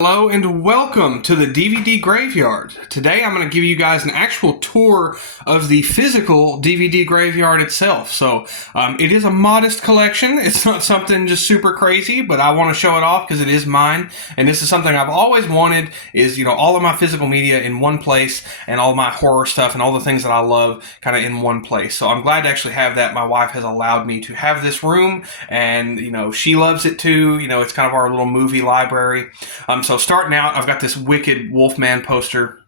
Hello and welcome to the DVD Graveyard. Today I'm going to give you guys an actual tour of the physical DVD graveyard itself. So it is a modest collection. It's not something just super crazy, but I want to show it off because it is mine. And this is something I've always wanted is, all of my physical media in one place and all my horror stuff and all the things that I love kind of in one place. So I'm glad to actually have that. My wife has allowed me to have this room and, she loves it too. It's kind of our little movie library. So starting out, I've got this wicked Wolfman poster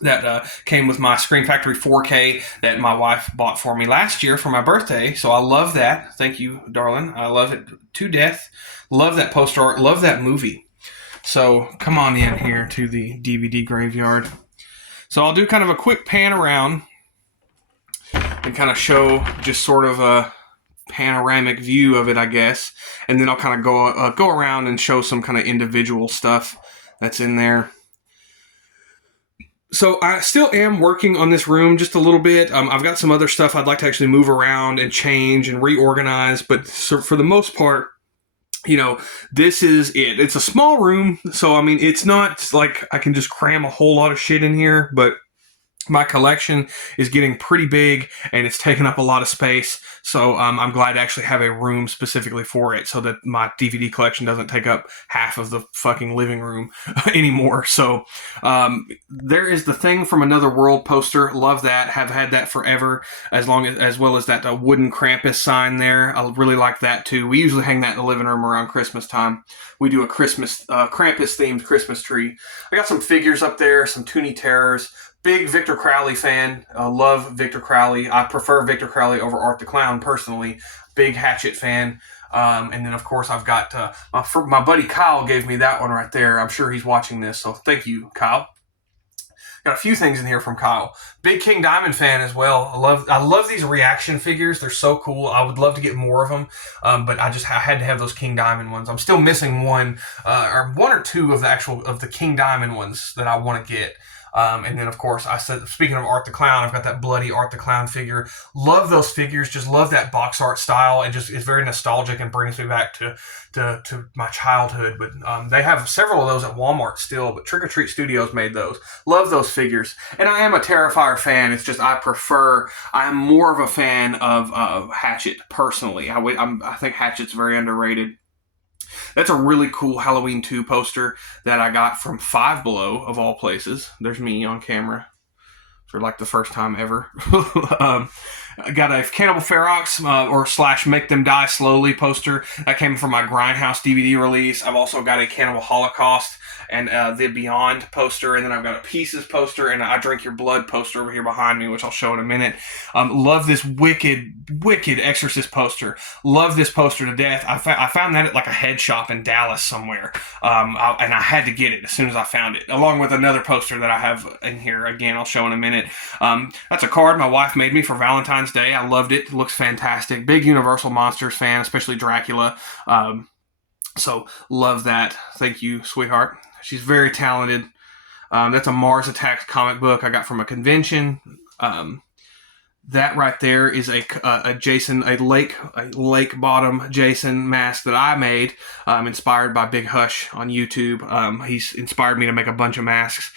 that came with my Screen Factory 4K that my wife bought for me last year for my birthday. So I love that. Thank you, darling. I love it to death. Love that poster art. Love that movie. So come on in here to the DVD graveyard. So I'll do kind of a quick pan around and kind of show just sort of a panoramic view of it, I guess, and then I'll kind of go around and show some kind of individual stuff that's in there. So I still am working on this room just a little bit. I've got some other stuff I'd like to actually move around and change and reorganize, but for the most part, this is it. It's a small room, so it's not like I can just cram a whole lot of shit in here, but my collection is getting pretty big and it's taking up a lot of space. So I'm glad to actually have a room specifically for it so that my DVD collection doesn't take up half of the fucking living room anymore. So there is the Thing from Another World poster. Love that. Have had that forever, as well as that wooden Krampus sign there. I really like that too. We usually hang that in the living room around Christmas time. We do a Christmas Krampus themed Christmas tree. I got some figures up there, some Toonie Terrors. Big Victor Crowley fan. Love Victor Crowley. I prefer Victor Crowley over Art the Clown personally. Big Hatchet fan. And then, of course, I've got my buddy Kyle gave me that one right there. I'm sure he's watching this, so thank you, Kyle. Got a few things in here from Kyle. Big King Diamond fan as well. I love these reaction figures. They're so cool. I would love to get more of them, but I had to have those King Diamond ones. I'm still missing one or two of the King Diamond ones that I want to get. And then, of course, I said, speaking of Art the Clown, I've got that bloody Art the Clown figure. Love those figures. Just love that box art style. It's very nostalgic and brings me back to my childhood. But they have several of those at Walmart still, but Trick or Treat Studios made those. Love those figures. And I am a Terrifier fan. It's just I'm more of a fan of Hatchet, personally. I think Hatchet's very underrated. That's a really cool Halloween 2 poster that I got from Five Below, of all places. There's me on camera for like the first time ever. I got a Cannibal Ferox / Make Them Die Slowly poster. That came from my Grindhouse DVD release. I've also got a Cannibal Holocaust and the Beyond poster, and then I've got a Pieces poster and I Drink Your Blood poster over here behind me, which I'll show in a minute. Love this wicked Exorcist poster. Love this poster to death. I found that at like a head shop in Dallas somewhere, and I had to get it as soon as I found it, along with another poster that I have in here. Again, I'll show in a minute. That's a card my wife made me for Valentine's Day. I loved it. It looks fantastic. Big Universal Monsters fan, especially Dracula. So love that. Thank you, sweetheart. She's very talented. That's a Mars Attacks comic book I got from a convention. That right there is a lake bottom Jason mask that I made, inspired by Big Hush on YouTube. He's inspired me to make a bunch of masks,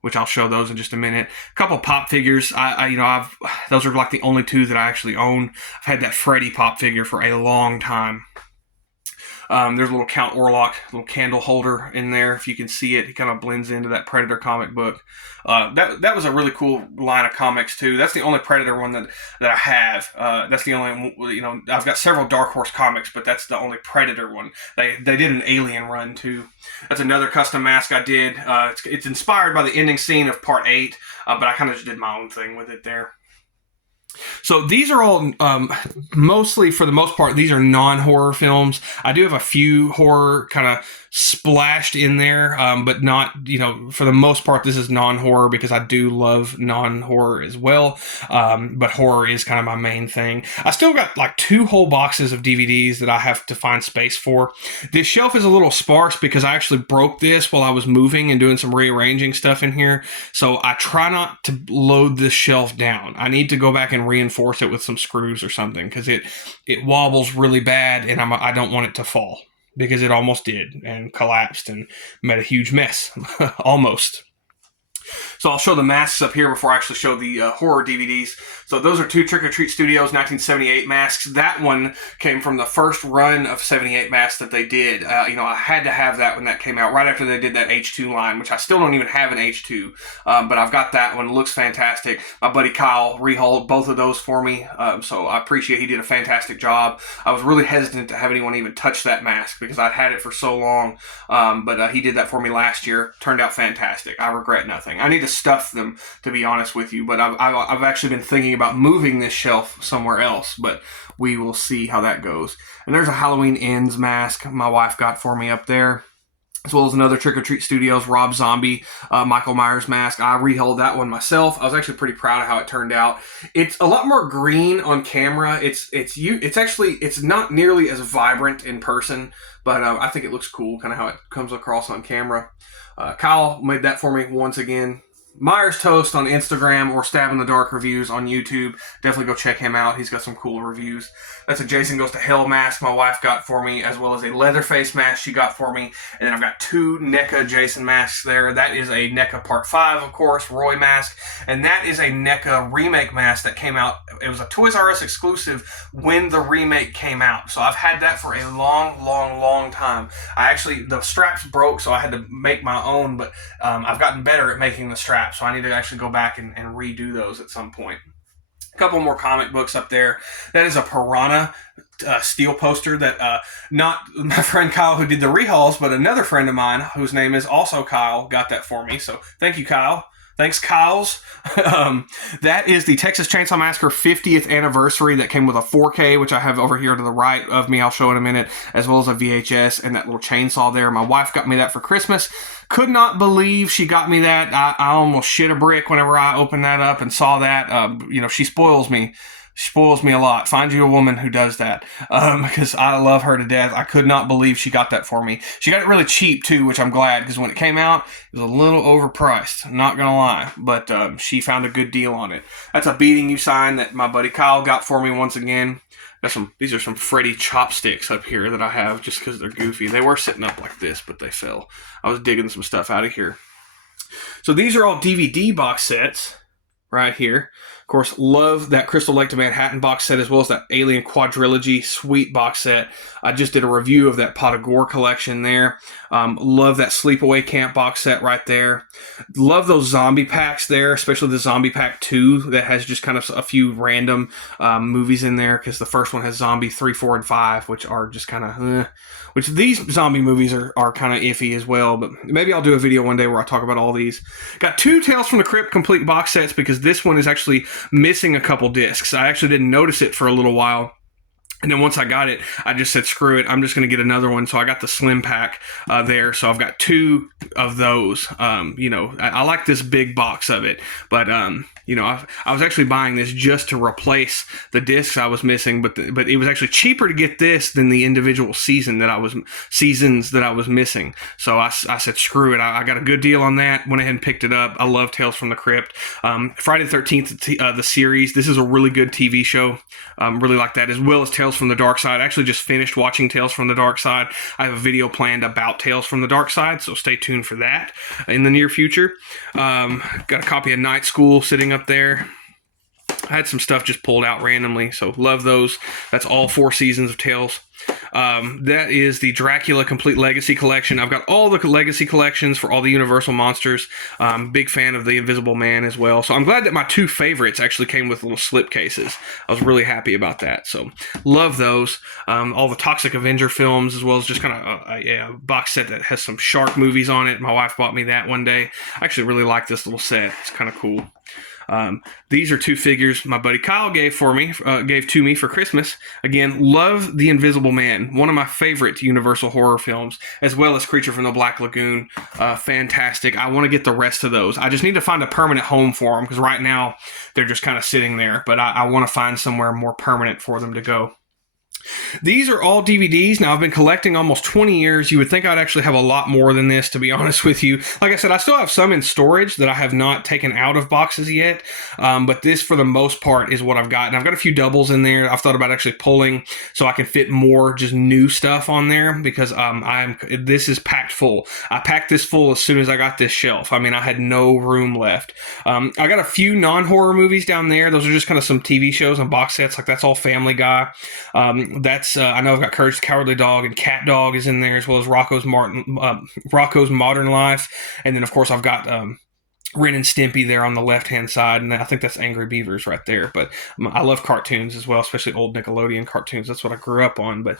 which I'll show those in just a minute. A couple pop figures. Those are like the only two that I actually own. I've had that Freddy pop figure for a long time. There's a little Count Orlok, little candle holder in there. If you can see it, it kind of blends into that Predator comic book. That was a really cool line of comics too. That's the only Predator one that I have. That's the only, I've got several Dark Horse comics, but that's the only Predator one. They did an Alien run too. That's another custom mask I did. It's inspired by the ending scene of Part 8, but I kind of just did my own thing with it there. So these are all, mostly, for the most part, these are non-horror films. I do have a few horror kind of splashed in there, but not, for the most part, this is non-horror because I do love non-horror as well. But horror is kind of my main thing. I still got like 2 whole boxes of DVDs that I have to find space for. This shelf is a little sparse because I actually broke this while I was moving and doing some rearranging stuff in here. So I try not to load this shelf down. I need to go back and reinforce it with some screws or something because it wobbles really bad and I don't want it to fall. because it almost did and collapsed and made a huge mess. Almost. So I'll show the masks up here before I actually show the horror DVDs. So those are two Trick or Treat Studios 1978 masks. That one came from the first run of 78 masks that they did. I had to have that when that came out, right after they did that H2 line, which I still don't even have an H2, but I've got that one. It looks fantastic. My buddy Kyle rehauled both of those for me, so I appreciate he did a fantastic job. I was really hesitant to have anyone even touch that mask because I'd had it for so long, but he did that for me last year. Turned out fantastic. I regret nothing. I need to stuff them, to be honest with you, but I've actually been thinking about moving this shelf somewhere else, but we will see how that goes. And there's a Halloween Ends mask my wife got for me up there, as well as another Trick or Treat Studios Rob Zombie Michael Myers mask. I rehauled that one myself. I was actually pretty proud of how it turned out. It's a lot more green on camera. It's not nearly as vibrant in person, but I think it looks cool, kind of how it comes across on camera. Kyle made that for me once again. Myers Toast on Instagram or Stab in the Dark reviews on YouTube. Definitely go check him out. He's got some cool reviews. That's a Jason Goes to Hell mask my wife got for me, as well as a Leatherface mask she got for me. And then I've got two NECA Jason masks there. That is a NECA Part 5, of course, Roy mask. And that is a NECA remake mask that came out. It was a Toys R Us exclusive when the remake came out. So I've had that for a long time. The straps broke, so I had to make my own, but I've gotten better at making the straps. So I need to actually go back and redo those at some point. A couple more comic books up there. That is a Piranha steel poster that not my friend Kyle who did the rehauls, but another friend of mine whose name is also Kyle got that for me. So thank you, Kyle. Thanks, Kyles. That is the Texas Chainsaw Massacre 50th anniversary that came with a 4K, which I have over here to the right of me. I'll show in a minute, as well as a VHS and that little chainsaw there. My wife got me that for Christmas. Could not believe she got me that. I almost shit a brick whenever I opened that up and saw that. She spoils me. She spoils me a lot. Find you a woman who does that, because I love her to death. I could not believe she got that for me. She got it really cheap, too, which I'm glad, because when it came out, it was a little overpriced. Not going to lie, but she found a good deal on it. That's a Beating You sign that my buddy Kyle got for me once again. These are some Freddy chopsticks up here that I have just because they're goofy. They were sitting up like this, but they fell. I was digging some stuff out of here. So these are all DVD box sets right here. Of course, love that Crystal Lake to Manhattan box set, as well as that Alien Quadrilogy sweet box set. I just did a review of that Pot of Gore collection there. Love that Sleepaway Camp box set right there. Love those zombie packs there, especially the Zombie Pack 2 that has just kind of a few random movies in there, because the first one has Zombie 3, 4, and 5, which are just kind of which these zombie movies are kind of iffy as well, but maybe I'll do a video one day where I talk about all these. Got two Tales from the Crypt complete box sets, because this one is actually missing a couple discs. I actually didn't notice it for a little while. And then once I got it, I just said, screw it, I'm just going to get another one. So I got the slim pack there. So I've got two of those. I like this big box of it. But, I was actually buying this just to replace the discs I was missing. But it was actually cheaper to get this than the individual seasons that I was missing. So I said, screw it. I got a good deal on that. Went ahead and picked it up. I love Tales from the Crypt. Friday the 13th, the series. This is a really good TV show. Really like that, as well as Tales from the Dark Side. I actually just finished watching Tales from the Dark Side. I have a video planned about Tales from the Dark Side, so stay tuned for that in the near future. Got a copy of Night School sitting up there. I had some stuff just pulled out randomly, so love those. That's all 4 seasons of Tales. That is the Dracula Complete Legacy Collection. I've got all the Legacy collections for all the Universal monsters. Big fan of the Invisible Man as well. So I'm glad that my 2 favorites actually came with little slip cases. I was really happy about that. So love those. All the Toxic Avenger films, as well as just kind of a box set that has some shark movies on it. My wife bought me that one day. I actually really like this little set. It's kind of cool. These are 2 figures my buddy Kyle gave to me for Christmas. Again, love The Invisible Man, one of my favorite Universal horror films, as well as Creature from the Black Lagoon. Fantastic. I want to get the rest of those. I just need to find a permanent home for them, because right now they're just kind of sitting there, but I want to find somewhere more permanent for them to go. These are all DVDs. Now, I've been collecting almost 20 years. You would think I'd actually have a lot more than this, to be honest with you. Like I said, I still have some in storage that I have not taken out of boxes yet. But this, for the most part, is what I've got. And I've got a few doubles in there. I've thought about actually pulling so I can fit more just new stuff on there because this is packed full. I packed this full as soon as I got this shelf. I mean, I had no room left. I got a few non-horror movies down there. Those are just kind of some TV shows and box sets. Like, that's all Family Guy. I know I've got Courage the Cowardly Dog, and Cat Dog is in there, as well as Rocco's Modern Life. And then, of course, I've got Ren and Stimpy there on the left-hand side, and I think that's Angry Beavers right there. But I love cartoons as well, especially old Nickelodeon cartoons. That's what I grew up on. But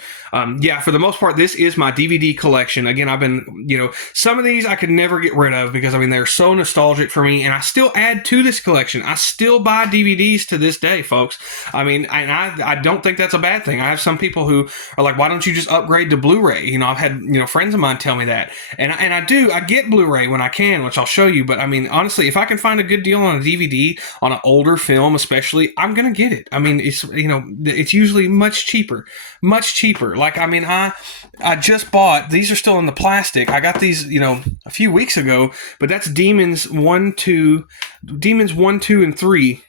yeah, for the most part, this is my DVD collection. Again, I've been, some of these I could never get rid of because, they're so nostalgic for me, and I still add to this collection. I still buy DVDs to this day, folks. And I don't think that's a bad thing. I have some people who are like, why don't you just upgrade to Blu-ray? I've had, friends of mine tell me that. And I do. I get Blu-ray when I can, which I'll show you. But, honestly, if I can find a good deal on a DVD, on an older film especially, I'm going to get it. It's usually much cheaper. Like, I just bought, these are still in the plastic. I got these, a few weeks ago, but that's Demons 1, 2, and 3.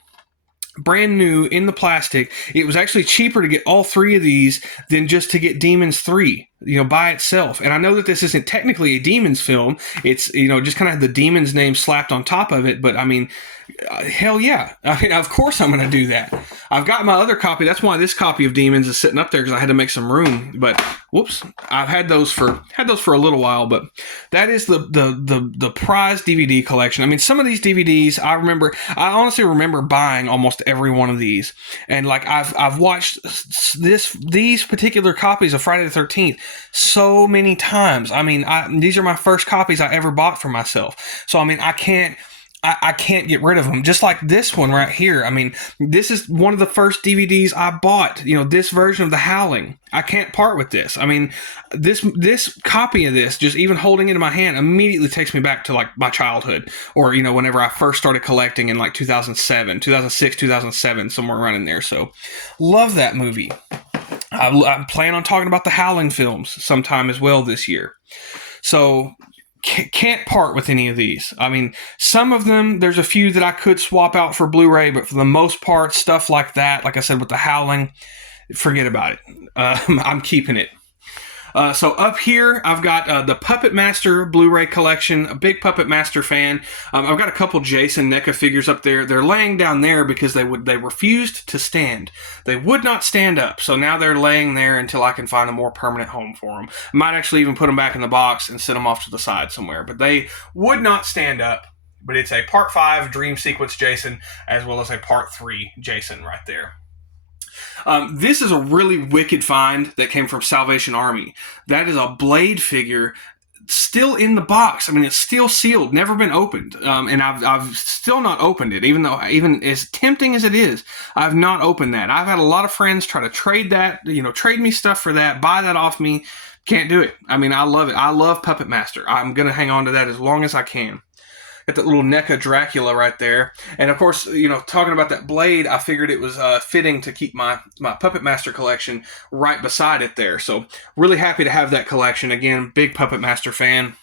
Brand new in the plastic. It was actually cheaper to get all three of these than just to get Demons 3, by itself. And I know that this isn't technically a Demons film. It's, just kind of the Demons name slapped on top of it. But hell yeah. Of course I'm going to do that. I've got my other copy. That's why this copy of Demons is sitting up there, because I had to make some room. But whoops, I've had those for a little while. But that is the prize DVD collection. Some of these DVDs I honestly remember buying almost every one of these. And like I've watched these particular copies of Friday the 13th so many times. These are my first copies I ever bought for myself. So I can't get rid of them. Just like this one right here. This is one of the first DVDs I bought. This version of The Howling. I can't part with this. This copy of this, just even holding it in my hand, immediately takes me back to like my childhood, or whenever I first started collecting in like 2006, 2007, somewhere around in there. So, love that movie. I plan on talking about the Howling films sometime as well this year. So, can't part with any of these. Some of them, there's a few that I could swap out for Blu-ray, but for the most part, stuff like that, like I said with the Howling, forget about it. I'm keeping it. So up here, I've got the Puppet Master Blu-ray collection. A big Puppet Master fan. I've got a couple Jason NECA figures up there. They're laying down there because they refused to stand. They would not stand up. So now they're laying there until I can find a more permanent home for them. I might actually even put them back in the box and set them off to the side somewhere. But they would not stand up. But it's a Part 5 Dream Sequence Jason, as well as a Part 3 Jason right there. This is a really wicked find that came from Salvation Army. That is a Blade figure still in the box. It's still sealed, never been opened. And I've still not opened it, even as tempting as it is, I've not opened that. I've had a lot of friends try to trade that, trade me stuff for that, buy that off me. Can't do it. I love it. I love Puppet Master. I'm going to hang on to that as long as I can. Got that little NECA Dracula right there. And of course, talking about that Blade, I figured it was fitting to keep my Puppet Master collection right beside it there. So really happy to have that collection. Again, big Puppet Master fan.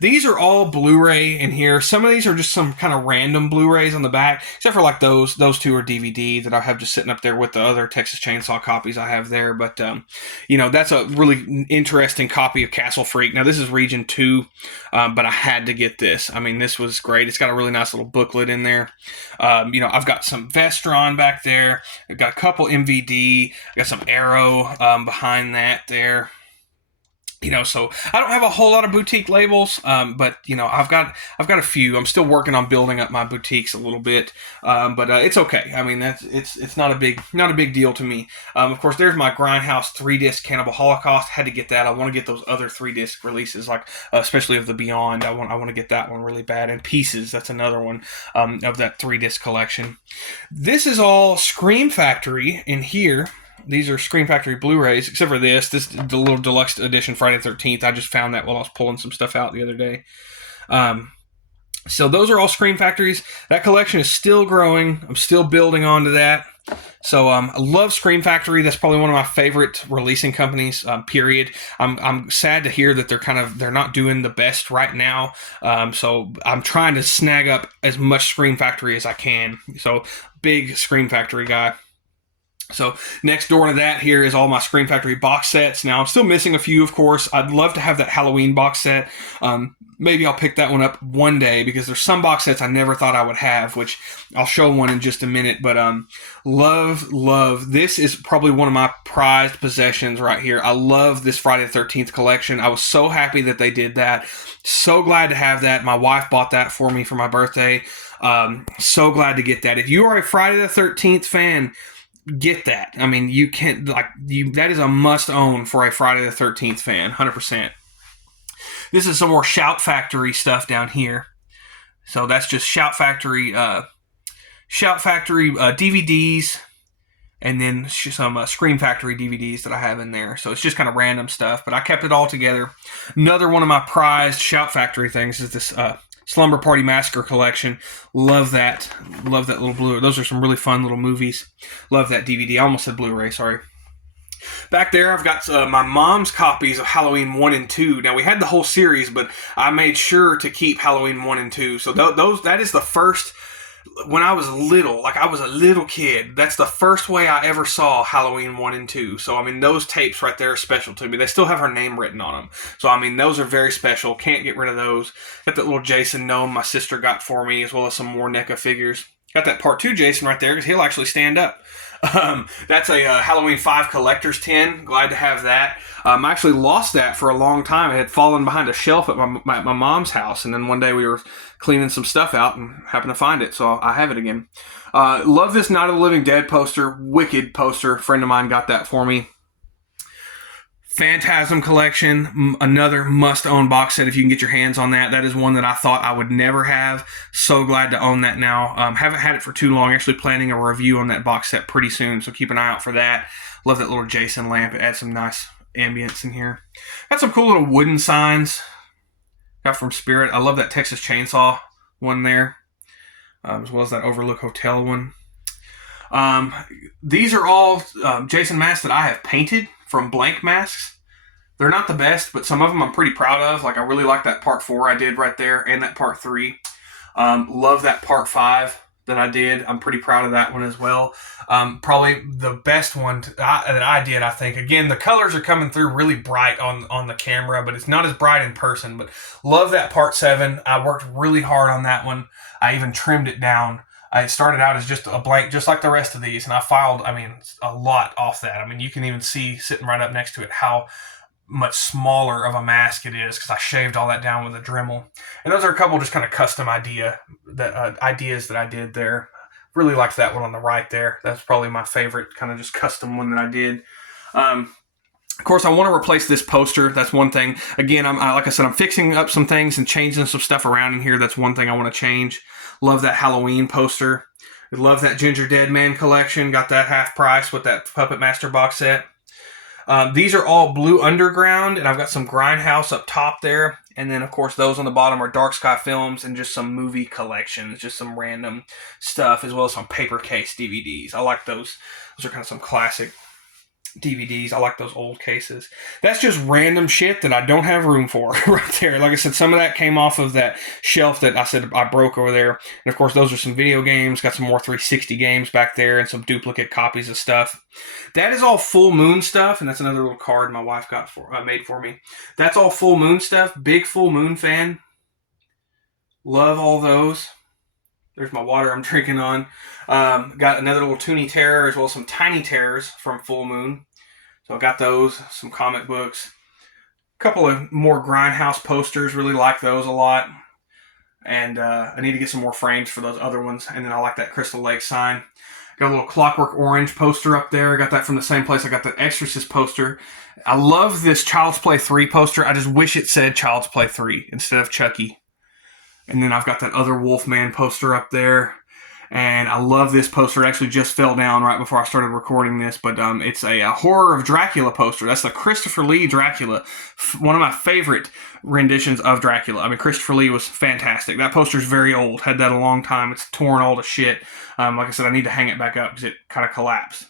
These are all Blu-ray in here. Some of these are just some kind of random Blu-rays on the back, except for like those two are DVD that I have just sitting up there with the other Texas Chainsaw copies I have there. But, that's a really interesting copy of Castle Freak. Now, this is Region 2, but I had to get this. This was great. It's got a really nice little booklet in there. I've got some Vestron back there. I've got a couple MVD. I got some Arrow behind that there. So I don't have a whole lot of boutique labels, but I've got a few. I'm still working on building up my boutiques a little bit, but it's okay. It's not a big deal to me. Of course, there's my Grindhouse 3-disc Cannibal Holocaust. Had to get that. I want to get those other 3-disc releases, like especially of the Beyond. I want to get that one really bad. And Pieces, that's another one of that 3-disc collection. This is all Scream Factory in here. These are Scream Factory Blu-rays, except for this. This is the little deluxe edition Friday the 13th. I just found that while I was pulling some stuff out the other day. So those are all Scream Factories. That collection is still growing. I'm still building onto that. So I love Scream Factory. That's probably one of my favorite releasing companies. Period. I'm sad to hear that they're not doing the best right now. So I'm trying to snag up as much Scream Factory as I can. So big Scream Factory guy. So next door to that here is all my Scream Factory box sets. Now I'm still missing a few, of course. I'd love to have that Halloween box set. Maybe I'll pick that one up one day because there's some box sets I never thought I would have, which I'll show one in just a minute. But love. This is probably one of my prized possessions right here. I love this Friday the 13th collection. I was so happy that they did that. So glad to have that. My wife bought that for me for my birthday. So glad to get that. If you are a Friday the 13th fan, get that. I mean, you can't that is a must own for a Friday the 13th fan, 100%. This is some more Shout Factory stuff down here. So that's just Shout Factory DVDs, and then some Scream Factory DVDs that I have in there. So it's just kind of random stuff, but I kept it all together. Another one of my prized Shout Factory things is this Slumber Party Massacre collection. Love that little Blu-ray. Those are some really fun little movies. Love that DVD. I almost said Blu-ray, sorry. Back there, I've got my mom's copies of Halloween 1 and 2. Now, we had the whole series, but I made sure to keep Halloween 1 and 2. So that is the first, when I was little, like I was a little kid, that's the first way I ever saw Halloween 1 and 2. So, I mean, those tapes right there are special to me. They still have her name written on them. So, I mean, those are very special. Can't get rid of those. Got that little Jason gnome my sister got for me, as well as some more NECA figures. Got that Part 2 Jason right there, because he'll actually stand up. That's a Halloween 5 collector's tin. Glad to have that. I actually lost that for a long time. It had fallen behind a shelf at my mom's house, and then one day we were cleaning some stuff out and happened to find it, so I have it again. Love this Night of the Living Dead poster. Wicked poster. A friend of mine got that for me. Phantasm collection, another must-own box set if you can get your hands on that. That is one that I thought I would never have. So glad to own that now. Haven't had it for too long. Actually planning a review on that box set pretty soon, so keep an eye out for that. Love that little Jason lamp. It adds some nice ambience in here. Got some cool little wooden signs. Got from Spirit. I love that Texas Chainsaw one there, as well as that Overlook Hotel one. These are all Jason masks that I have painted from blank masks. They're not the best, but some of them I'm pretty proud of. Like, I really like that Part 4 I did right there, and that Part 3. Love that Part 5 that I did. I'm pretty proud of that one as well. Probably the best one that I did, I think. Again, the colors are coming through really bright on the camera, but it's not as bright in person. But love that Part 7. I worked really hard on that one. I even trimmed it down. I started out as just a blank, just like the rest of these, and I filed, a lot off that. I mean, you can even see sitting right up next to it how much smaller of a mask it is, because I shaved all that down with a Dremel. And those are a couple just kind of custom ideas that I did there. Really liked that one on the right there. That's probably my favorite kind of just custom one that I did. Of course, I want to replace this poster. That's one thing. Again, like I said, I'm fixing up some things and changing some stuff around in here. That's one thing I want to change. Love that Halloween poster. Love that Ginger Dead Man collection. Got that half price with that Puppet Master box set. These are all Blue Underground, and I've got some Grindhouse up top there. And then, of course, those on the bottom are Dark Sky Films and just some movie collections, just some random stuff, as well as some paper case DVDs. I like those. Those are kind of some classic DVDs. I like those old cases. That's just random shit that I don't have room for right there. Like I said, some of that came off of that shelf that I said I broke over there. And of course, those are some video games. Got some more 360 games back there and some duplicate copies of stuff. That is all Full Moon stuff, and that's another little card my wife made for me. That's all Full Moon stuff. Big Full Moon fan. Love all those. There's my water I'm drinking on. Got another little Toonie Terror, as well as some Tiny Terrors from Full Moon. So I got those, some comic books. A couple of more Grindhouse posters, really like those a lot. And I need to get some more frames for those other ones. And then I like that Crystal Lake sign. Got a little Clockwork Orange poster up there. Got that from the same place I got the Exorcist poster. I love this Child's Play 3 poster. I just wish it said Child's Play 3 instead of Chucky. And then I've got that other Wolfman poster up there. and I love this poster. It actually just fell down right before I started recording this, but it's a Horror of Dracula poster. That's the Christopher Lee Dracula, one of my favorite renditions of Dracula. I mean, Christopher Lee was fantastic. That poster's very old. Had that a long time. It's torn all to shit. Like I said, I need to hang it back up because it kind of collapsed.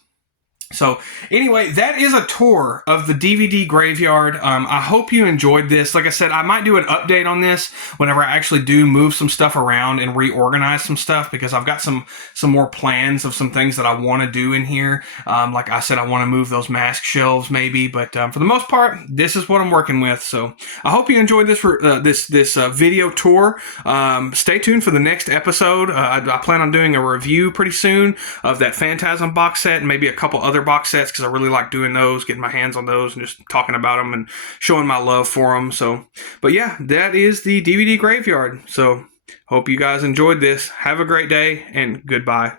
So anyway, that is a tour of the DVD graveyard. I hope you enjoyed this. Like I said, I might do an update on this whenever I actually do move some stuff around and reorganize some stuff, because I've got some more plans of some things that I want to do in here. Like I said, I want to move those mask shelves maybe, but for the most part, this is what I'm working with. So I hope you enjoyed this video tour. Stay tuned for the next episode. I plan on doing a review pretty soon of that Phantasm box set and maybe a couple other box sets, because I really like doing those, getting my hands on those and just talking about them and showing my love for them. So, but yeah, that is the DVD graveyard. So hope you guys enjoyed this. Have a great day and goodbye.